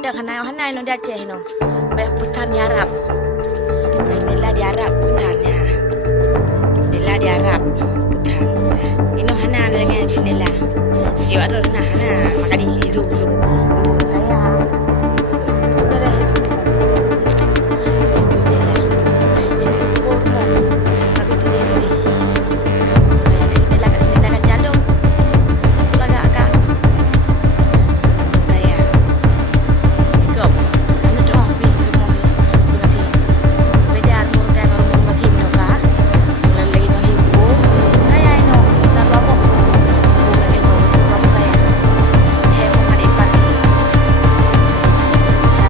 ada hana no dia Aceh no. Banyak hutan diharap. Inilah diharap hutannya. Inilah diharap hutan. Ini hana dengan inilah. Dia ada hana maka di hidup.